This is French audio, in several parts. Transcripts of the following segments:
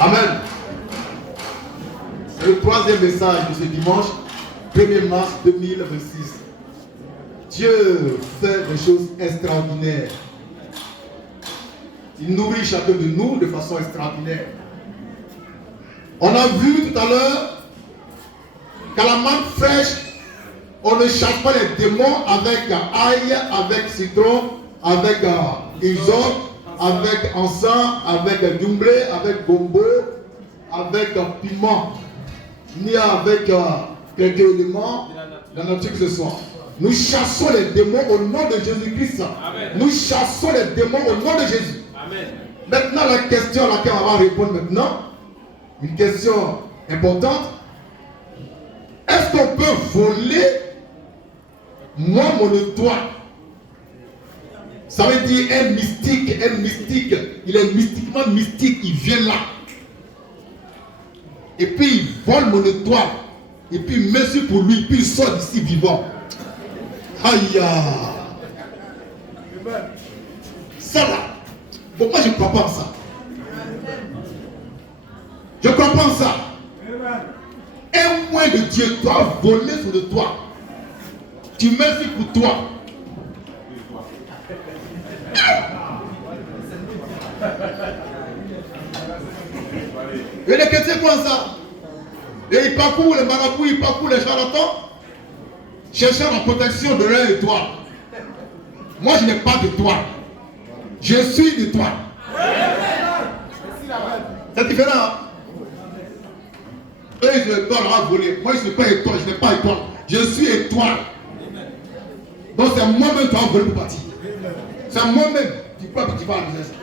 Amen. C'est le troisième message de ce dimanche, 1er mars 2026. Dieu fait des choses extraordinaires. Il nourrit chacun de nous de façon extraordinaire. On a vu tout à l'heure qu'à la manne fraîche, on ne chasse pas les démons avec ail, avec citron, avec hysope, avec encens, avec dumblé, avec gombo, avec piment, ni avec quelques éléments de la nature que ce soit. Nous chassons les démons au nom de Jésus-Christ. Nous chassons les démons au nom de Jésus. Amen. Maintenant, la question à laquelle on va répondre maintenant, une question importante. Est-ce qu'on peut voler moi mon toit? Ça veut dire un mystique, il est mystiquement mystique, il vient là. Et puis il vole mon toit. Et puis il met sur pour lui, puis il sort d'ici vivant. Aïe! Ça là. Bon, moi je ne crois pas en ça. Je ne crois pas en ça. Un moyen de Dieu doit voler sur le toit. Tu mets sur pour toi. Et les chrétiens quoi ça? Et ils parcourent les marabouts, ils parcourent les charlatans, cherchant la protection de leur étoile. Moi je n'ai pas de toit. Je suis l'étoile. C'est différent. Hein? Eux ils ont étoile à voler. Moi je ne suis pas étoile, je n'ai pas étoile. Je suis étoile. Donc c'est moi-même qui vais voler pour partir. C'est moi-même qui crois que tu vas à l'université.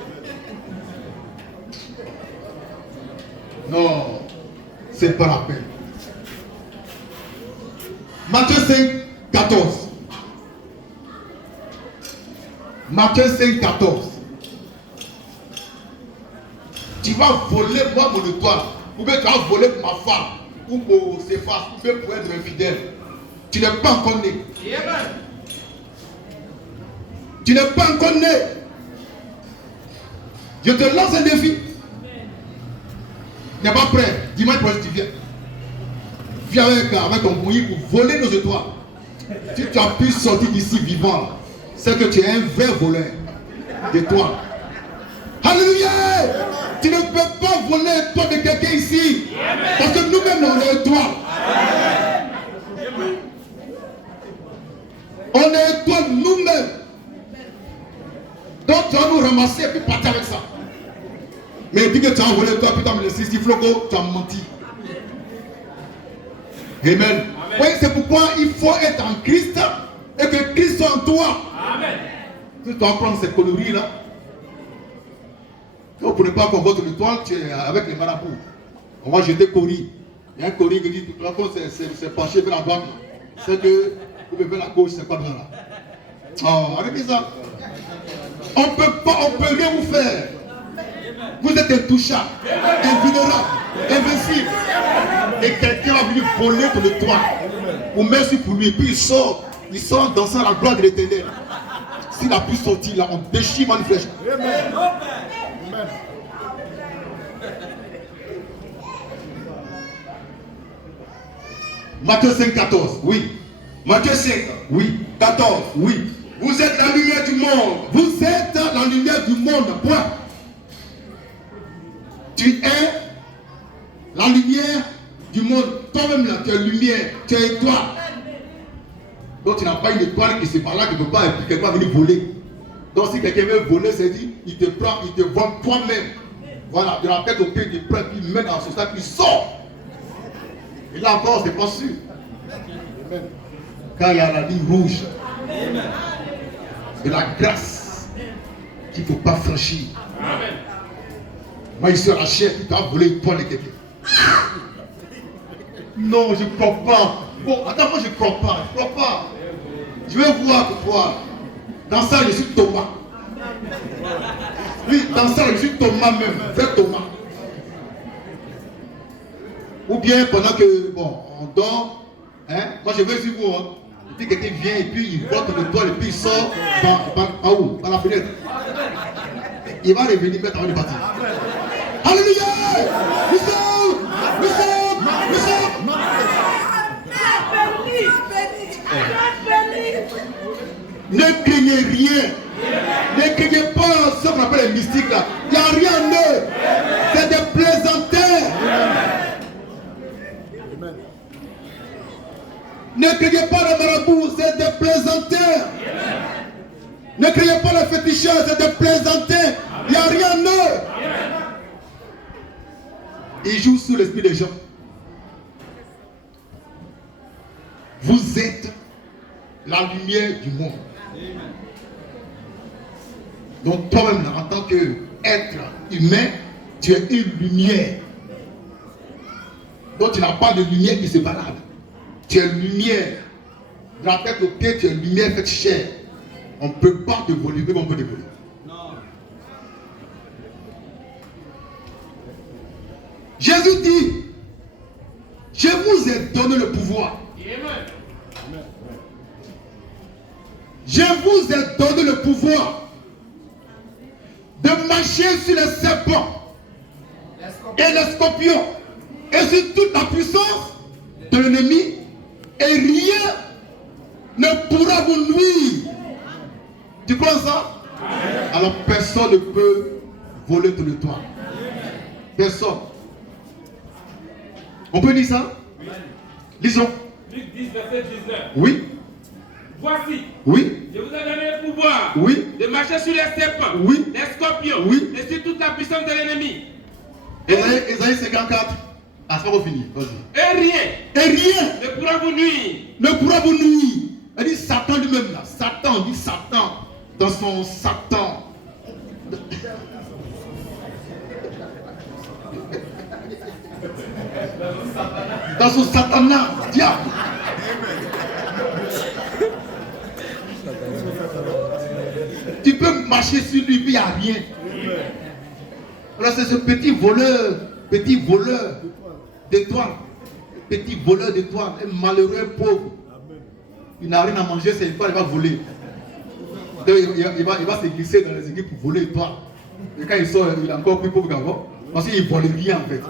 Non, c'est pas la peine. Matthieu 5, 14. Matthieu 5, 14. Tu vas voler moi mon étoile. Ou bien tu vas voler pour ma femme. Ou pour ses femmes. Ou bien pour être infidèle. Tu n'es pas encore né. Tu n'es pas encore né. Je te lance un défi. Tu n'es pas prêt. Dis-moi prochain tu viens. Viens avec ton bouillie pour voler nos étoiles. Si tu as pu sortir d'ici vivant, c'est que tu es un vrai voleur d'étoiles. Alléluia! Tu ne peux pas voler l'étoile de quelqu'un ici. Parce que nous-mêmes, on est étoiles. On est étoiles nous-mêmes. Donc tu vas nous ramasser et puis partir avec ça. Mais dis que tu as volé toi, puis tu as laissé ici, Floco, tu as menti. Amen. Amen. Oui, c'est pourquoi il faut être en Christ et que Christ soit en toi. Amen. Tu dois prendre ces conneries là. Vous ne pouvez pas qu'on vote l'étoile, tu es avec les marabouts. On va jeter Cori. Il y a un Cori qui dit, la fois c'est penché vers la droite. C'est que vous pouvez vers la gauche, c'est pas bien là. Oh, avec ça. On ne peut pas, on ne peut rien vous faire. Vous êtes intouchables, invulnérables, invincibles. Et quelqu'un va venir voler pour le toit. Ou mettre pour lui, puis il sort en dansant la gloire de l'Éternel. S'il a pu sortir là, on déchire une flèche. Amen. Matthieu 5, 14, oui. Matthieu 5, oui. 14, oui. Vous êtes la lumière du monde. Vous êtes la lumière du monde. Point. Tu es la lumière du monde. Toi-même là, tu es lumière. Tu es étoile. Donc tu n'as pas une étoile qui se parle là, qui ne peut pas, et puis quelqu'un va venir voler. Donc si quelqu'un veut voler, c'est dit, il te prend, il te vend toi-même. Voilà, de la tête au pied, il te prend, puis il met dans ce sac, puis il sort. Et là encore, c'est pas sûr. Quand il y a la ligne rouge. De la grâce qu'il ne faut pas franchir. Amen. Moi, ici, à la chair, tu as volé toi les quelqu'un. Non, je ne crois pas. Bon, attends, moi, je ne crois pas. Je ne crois pas. Je vais voir pourquoi. Dans ça, je suis Thomas. Oui, dans ça, je suis Thomas même. Vrai Thomas. Ou bien, pendant que, bon, on dort, hein, moi, je vais sur vous, hein. Et puis quelqu'un vient et puis il vote le toit et puis il sort par où? Par la fenêtre. Il va revenir mettre avant de partir. Alléluia. Nous sommes. Ne craignez rien. Ne craignez pas ce qu'on appelle les mystiques là. Il n'y a rien en eux. C'est des plaisantins. Ne craignez pas les marabouts, c'est des plaisantins. Ne craignez pas les féticheurs, c'est des plaisantins. Il n'y a rien en eux. Ils jouent sur l'esprit des gens. Vous êtes la lumière du monde. Donc toi-même, en tant qu'être humain, tu es une lumière. Donc tu n'as pas de lumière qui se balade. Tu es lumière. De la tête aux pieds, tu es lumière faite chair. On ne peut pas te voler, mais on peut te voler. Jésus dit, je vous ai donné le pouvoir. Je vous ai donné le pouvoir de marcher sur les serpents et les scorpions et sur toute la puissance de l'ennemi, et rien ne pourra vous nuire. Tu crois ça? Alors personne ne peut voler de toi. Personne. On peut dire ça? Lisons. Luc 10, verset 19. Oui. Voici. Oui. Je vous ai donné le pouvoir. Oui. De marcher sur les serpents. Oui. Les scorpions. Oui. Et sur toute la puissance de l'ennemi. Ésaïe 54. Ah, c'est pas fini. Vas-y. Et rien. Et rien Ne pourra vous nuire. ne pourra vous nuire. Elle dit Satan lui-même là. Satan, dit Satan. Dans son Satan. Dans son Satanas, diable. Tu peux marcher sur lui, puis il n'y a rien. Alors c'est ce petit voleur d'étoiles. Petit voleur d'étoiles, un malheureux pauvre. Il n'a rien à manger, c'est l'étoile, il va voler. Donc, il va se glisser dans les équipes pour voler l'étoile. Et quand il sort, il est encore plus pauvre qu'avant. Parce qu'il ne vole rien en fait.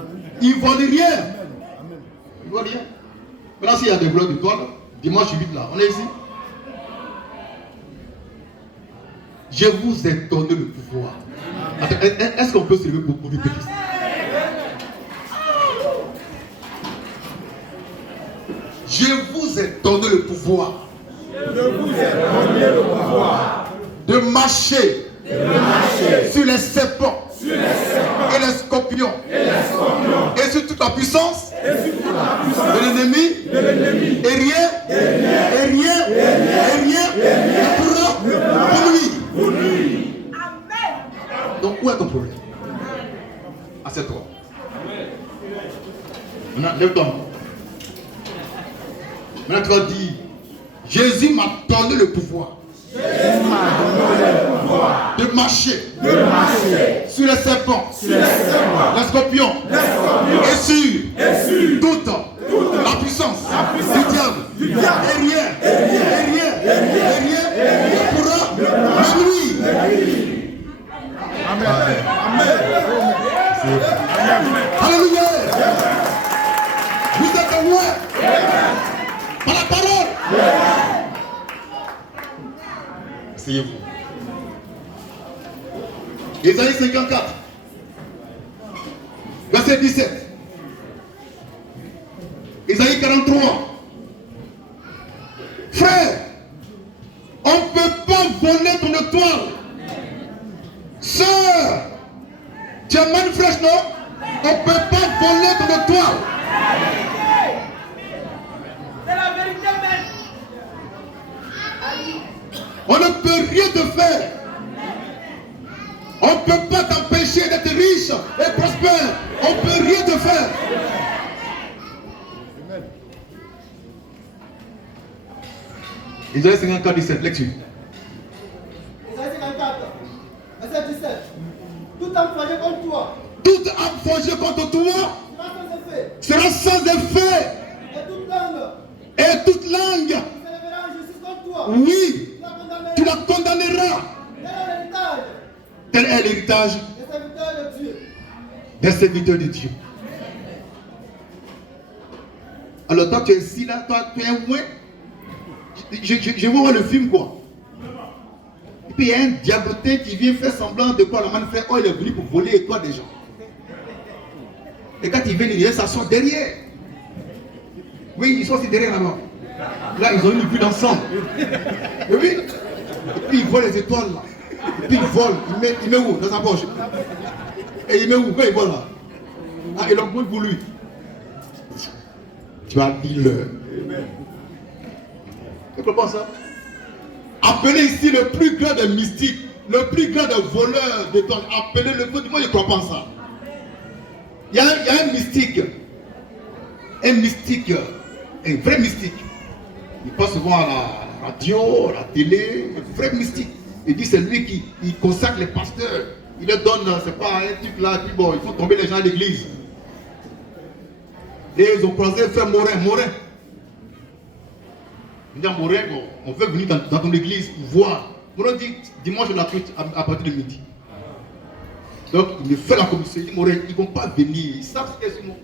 Il ne vole rien. Il ne vole rien. Maintenant, s'il y a des voleurs d'étoiles, dimanche 8 là, on est ici. Je vous ai donné le pouvoir. Attends, est-ce qu'on peut se lever pour répéter ça? Je vous ai donné le pouvoir. Je vous ai donné le pouvoir de marcher sur les serpents et les scorpions et sur toute la puissance de l'ennemi et rien ne pourra vous nuire. Donc où est ton problème? Assieds-toi. Maintenant, lève-toi. Maintenant tu vas dire, Jésus m'a donné le pouvoir. De marcher sur les serpents, les scorpions, et sur toute la puissance du diable. Et rien ne pourra me nuire. Amen. Alléluia. Vous êtes roi par la parole. Asseyez-vous. Ésaïe 54, verset 17. Ésaïe 43. Frère, on ne peut pas voler ton étoile. Sœur, tu es mal fraîche, non? On ne peut pas voler ton étoile. C'est la vérité même. On ne peut rien te faire. On ne peut pas t'empêcher d'être riche et prospère. On ne peut rien te faire. Isaïe 54, 17, lecture. Isaïe 54, verset 17. Tout âme forgée contre toi Toute âme forgée contre toi sera sans effet. Et toute langue qui s'élèvera en justice contre toi, oui, tu tu la condamneras. la condamneras. Tel est l'héritage Tel est l'héritage des serviteurs de Dieu. des serviteurs de Dieu. Alors toi tu es ici là, toi tu es loin. Je vois le film quoi. Et puis il y a un diabotin qui vient faire semblant de quoi la man fait. Oh il est venu pour voler toi des gens. Et quand il vient, il s'assoit derrière. Oui, ils sont aussi derrière là-bas. Là ils ont une vue d'ensemble. Et oui. Et puis il voit les étoiles là. Et puis il vole. Il met où? Dans sa poche. Et il met où? Quand il vole là? Ah, il l'embrouille pour lui. Tu as dit l'heure. Tu comprends ça? Appelez ici le plus grand des mystiques, le plus grand des voleurs d'étoiles. Appelez-le. Moi, je ne crois pas en ça. Il y a un mystique, un vrai mystique. Il passe souvent à la radio, à la télé, un vrai mystique. Il dit c'est lui qui consacre les pasteurs. Il leur donne, c'est pas un truc là, puis bon, il faut tomber les gens à l'église. Et ils ont croisé frère Morin. Il dit à Morin, on veut venir dans ton église pour voir. Morin dit, dimanche on a tout à partir de midi. Donc il me fait la commission, il dit Morin, ils ne vont pas venir, ils savent ce qu'est ce mot.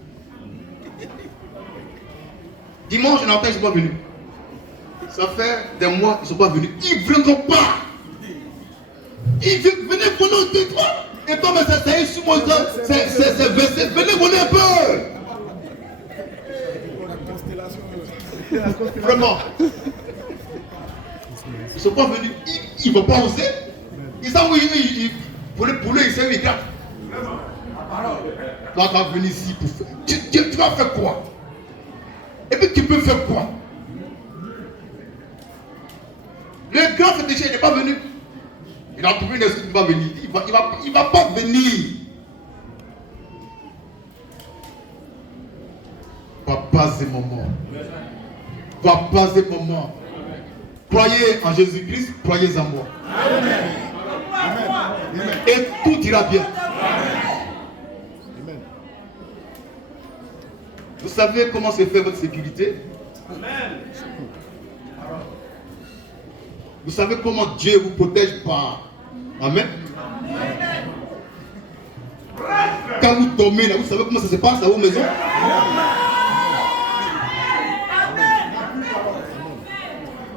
Dimanche on entend, ils ne sont pas venus. Ça fait des mois, ils ne sont pas venus. Ils ne viendront pas. Ils viennent, venez voler au détroit. Et toi, mais c'est sur moi, c'est versé. Venez voler un peu. Vraiment. Ils ne sont pas venus. Ils ne vont pas oser. Ils savent où pour eux, ils savent, ils gardent. Toi, tu vas venir ici pour faire. Tu vas faire quoi? Et puis tu peux faire quoi? Le grand féticheur, il n'est pas venu. Il a trouvé une excuse, il va venir. Il va pas venir. Papas et maman. Papas et maman. Croyez en Jésus-Christ, croyez en moi. Amen. Et tout ira bien. Amen. Vous savez comment se fait votre sécurité? Amen. Vous savez comment Dieu vous protège par. Amen. Quand vous tombez là, vous savez comment ça se passe à vos maisons?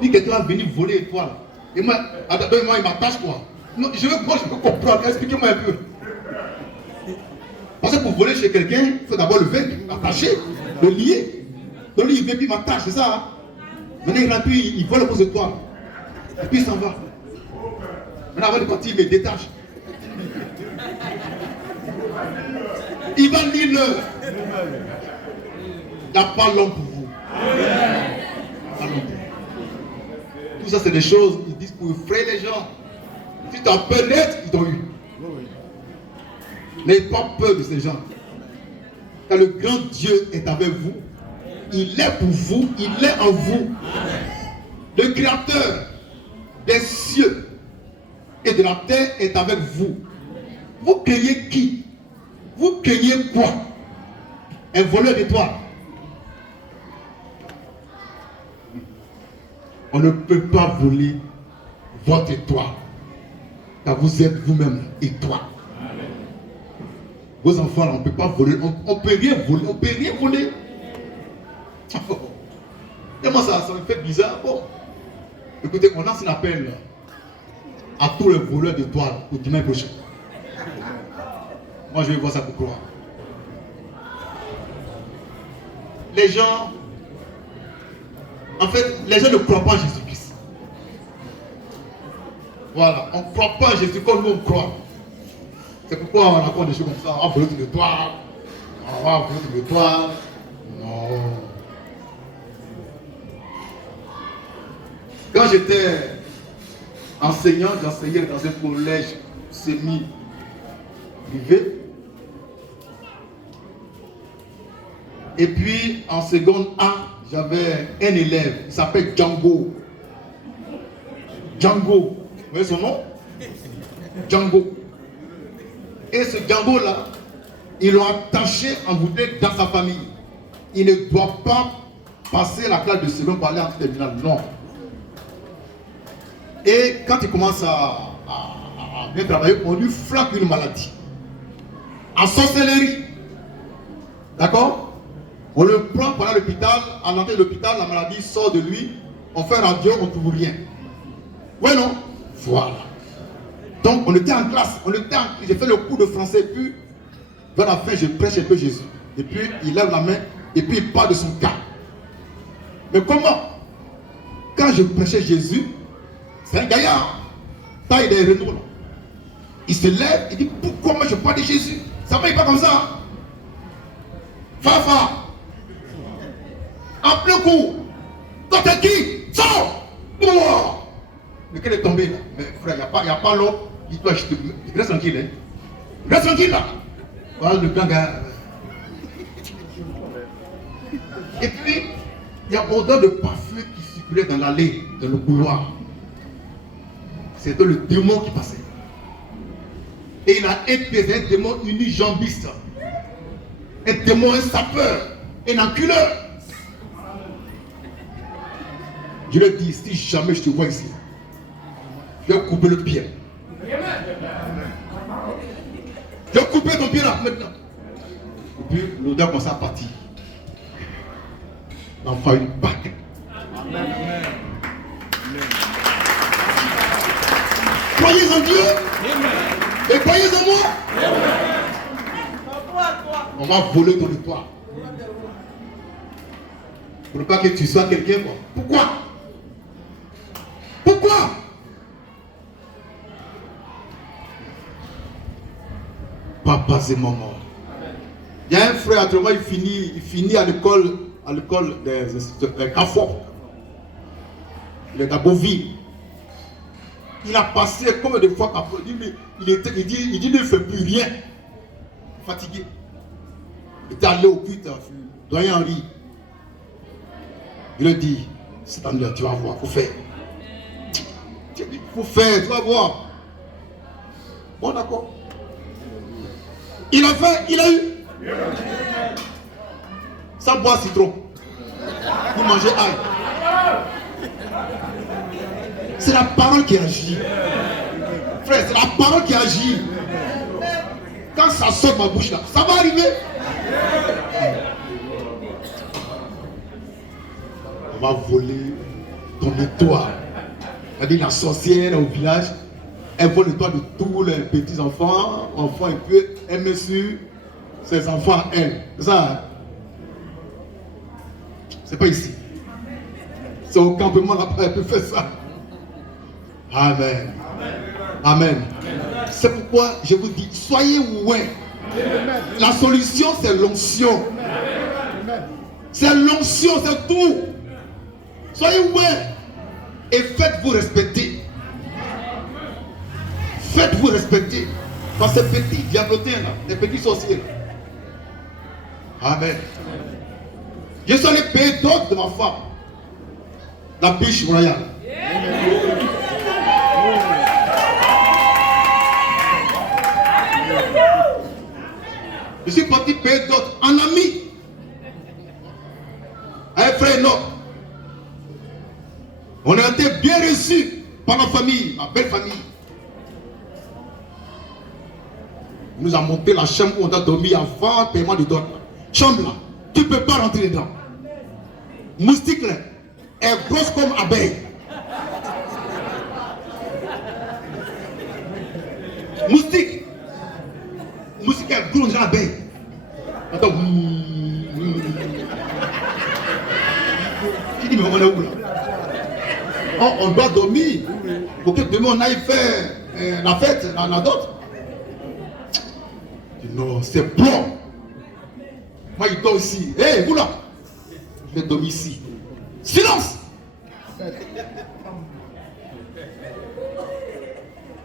Puis quelqu'un va venir voler étoile. Et moi, il m'attache quoi? Non, je veux comprendre. Expliquez-moi un peu. Parce que pour voler chez quelqu'un, il faut d'abord le vaincre, l'attacher, le lier. Donc lui, il vient puis il m'attache, c'est ça. Hein? Maintenant il rentre, il vole vos étoiles. Et puis il s'en va. Maintenant avant de partir, il me détache. Il va lire l'heure. Il n'y a pas l'homme pour vous. Tout ça, c'est des choses, ils disent pour effrayer les gens. Si tu as peur d'être, ils t'ont eu. N'ayez pas peur de ces gens. Car le grand Dieu est avec vous. Il est pour vous, il est en vous. Le Créateur des cieux et de la terre est avec vous. Vous craignez qui? Vous craignez quoi? Un voleur d'étoiles. On ne peut pas voler votre étoile. Car vous êtes vous-même étoile. Vos enfants, on ne peut pas voler. On ne peut rien voler. On ne peut rien voler. Tellement ça me fait bizarre. Bon. Écoutez, on lance un appel à tous les voleurs d'étoiles au dimanche prochain. Moi, je vais voir ça pour croire. Les gens, en fait, les gens ne croient pas en Jésus-Christ. Voilà, on ne croit pas en Jésus comme nous on croit. C'est pourquoi on raconte des choses comme ça. On va voler de l'étoile. On va voler de l'étoile. Non. Quand j'étais enseignant, j'enseignais dans un collège semi-privé. Et puis en seconde A, j'avais un élève, il s'appelle Django. Django, vous voyez son nom? Django. Et ce Django là, ils l'ont attaché en bouteille dans sa famille. Il ne doit pas passer la classe de seconde pour aller en terminale, non. Et quand il commence à bien travailler, on lui flanque une maladie. en sorcellerie. D'accord? On le prend pendant l'hôpital, à l'entrée de l'hôpital, la maladie sort de lui, on fait radio, on ne trouve rien. Ouais, non? Voilà. Donc, on était en classe, j'ai fait le cours de français, puis, vers la fin, je prêche un peu Jésus. Et puis, il lève la main, et puis il parle de son cas. Mais comment? Quand je prêchais Jésus, c'est un gaillard. Tant il est Renault, là. Il se lève, il dit, pourquoi moi je parle de Jésus? Ça ne va pas comme ça. Hein? Fafa. En plein coup. Toi t'es qui? Sors. Mais qu'elle est tombée là. Mais frère, il n'y a pas l'eau. Dis-toi, reste tranquille. Hein? Reste tranquille là. Voilà le grand gars. Et puis, il y a odeur de parfum qui circulait dans l'allée, dans le couloir. C'était le démon qui passait. Et il a épaisé un démon unijambiste. Un démon, un sapeur, un enculeur. Je lui ai dit, si jamais je te vois ici, je vais couper le pied. Je vais couper ton pied là, maintenant. Et puis l'odeur commence à partir. L'enfant une bague. Croyez en Dieu. Et croyez en moi. On va voler ton toit. Pour ne pas que tu sois quelqu'un. Pourquoi? Pourquoi? Papa et maman. Il y a un frère, actuellement, il finit à l'école des Carrefour. Il est à Beauville. Il a passé combien de fois qu'après, il dit il ne fait plus rien. Fatigué. Il était allé au culte, doyen Henri. Il lui dit, c'est en tu vas voir, il faut faire. Il faut faire, tu vas voir. Bon, d'accord. Il a fait, il a eu. Ça boit citron. Pour manger ail. C'est la parole qui agit. Frère, c'est la parole qui agit. Quand ça sort de ma bouche là, ça va arriver. On va voler ton toit. C'est-à-dire la sorcière au village, elle vole le toit de tous les petits enfants, et puis elle met sur ses enfants à elle. C'est ça, hein? C'est pas ici. C'est au campement là-bas, elle peut faire ça. Amen. Amen. C'est pourquoi je vous dis, soyez ouverts. La solution, c'est l'onction. C'est l'onction, c'est tout. Soyez ouverts et faites-vous respecter. Faites-vous respecter par ces petits diablotins là, ces petits sorciers là. Amen. Je suis allé payer d'autres de ma femme. La biche royale. Je suis parti payer d'autres en ami. Un frère non. On a été bien reçus par ma famille, ma belle famille. Il nous a monté la chambre où on a dormi avant le paiement de dot. Chambre là, tu ne peux pas rentrer dedans. Moustique là, est grosse comme abeille. Moustique est grosse comme abeille. Attends, tu dis mais on est où là? On doit dormir pour que demain on aille faire la fête, la dot. Non, c'est bon. Moi, il dort ici. Hé, vous là, je vais dormir ici. Silence.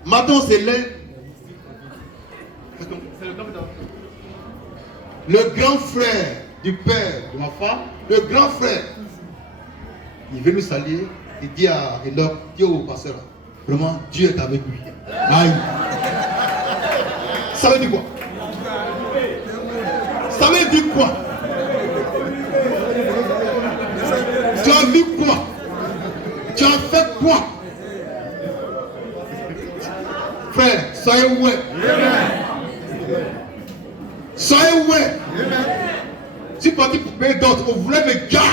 Maintenant, c'est le grand frère du père de ma femme, le grand frère. Il veut nous saluer et dit à Enoch, dis au pasteur, vraiment, Dieu est avec lui. Aïe. Ça veut dire quoi? Ça veut dire quoi? Tu as vu quoi? Tu as fait quoi? Frère, soyez ouverts. Je suis parti pour payer d'autres. On voulait me garder.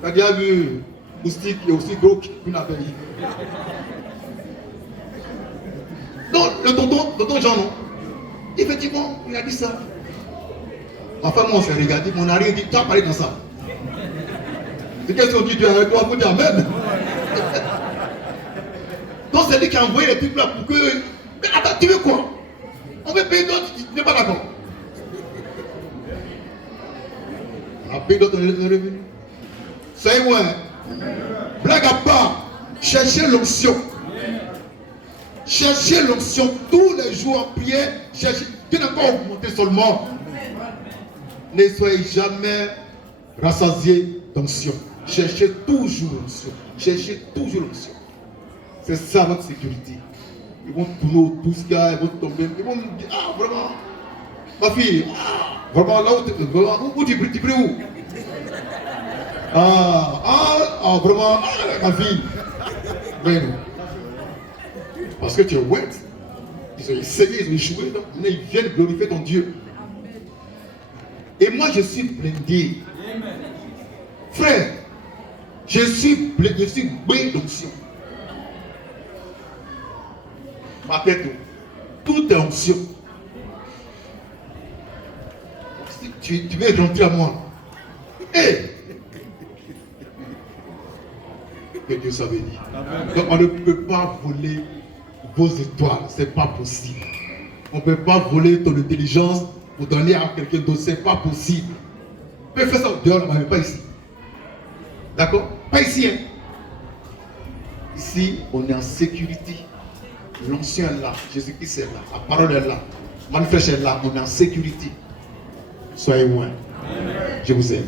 Tu as déjà vu moustique qui est aussi gros qu'une abeille. Non, le tonton Jean, non. Effectivement, il a dit ça. Enfin, moi, on s'est regardé, mon arrière dit, tu as parlé dans ça. C'est qu'est-ce qu'on dit, Dieu avec toi, vous dire Amen. Donc, c'est lui qui a envoyé les trucs là pour que. Mais attends, tu veux quoi? On veut payer d'autres, tu n'es pas d'accord. On a payé d'autres, on est revenu. Soyez moi. Blague à part, cherchez l'onction. Cherchez l'onction tous les jours en prière. Cherchez. Dieu n'a pas augmenté seulement. Ne soyez jamais rassasiés d'onction. Cherchez toujours l'onction. Cherchez toujours l'onction. C'est ça votre sécurité. Ils vont tourner autour, ils vont tomber. Ils vont me dire, ah vraiment, ma fille, ah, vraiment là où tu pries où? Vraiment, ma fille. Mais non. Parce que tu es wet. Ils ont essayé, ils ont échoué. Donc maintenant ils viennent glorifier ton Dieu. Et moi je suis blindé. Frère, je suis blindé d'onction. Ma tête, tout est onction. Si tu veux rentrer à moi. Hey! Que Dieu savait dire. Donc on ne peut pas voler vos étoiles, c'est pas possible. On ne peut pas voler ton intelligence pour donner à quelqu'un d'autre, c'est pas possible. On peut faire ça dehors, mais pas ici. D'accord? Pas ici. Hein? Ici, on est en sécurité. L'onction est là, Jésus-Christ est là, la parole est là, Manifeste est là, on est en sécurité. Soyez loin. Je vous aime.